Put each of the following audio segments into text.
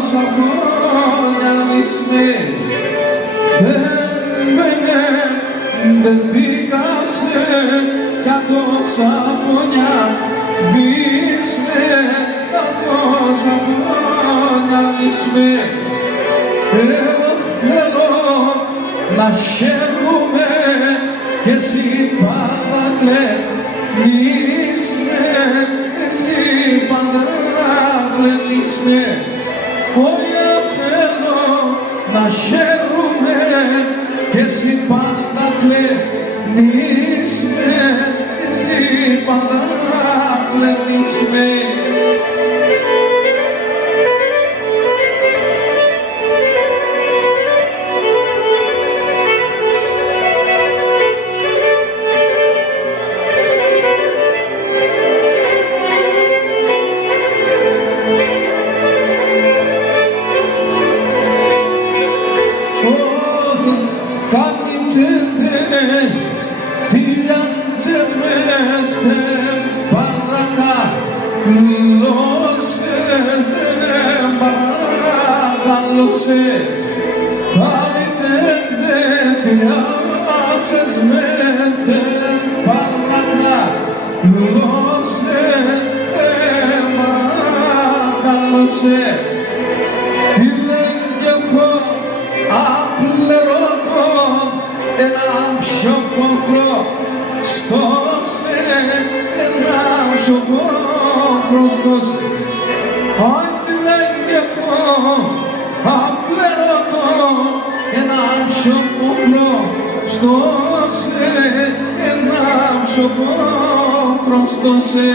τόσα χρόνια είσαι, δεν πήγασε για τόσα χρόνια είσαι, για τόσα χρόνια είσαι. Εγώ θέλω να χαίρομαι και εσύ πάντα κλαις,με, εσύ πάντα κλαις,με. Όλα θέλω να χαίρομαι και εσύ πάντα κλαις,με, εσύ πάντα κλαις,με. Τι λέει κι εγώ απλερωτώ ένα πιο πόκρο στόσε, ένα πιο πόκρο στόσε. Αν τι λέει κι εγώ απλερωτώ ένα πιο πόκρο στόσε, ένα πιο πόκρο στόσε.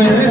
me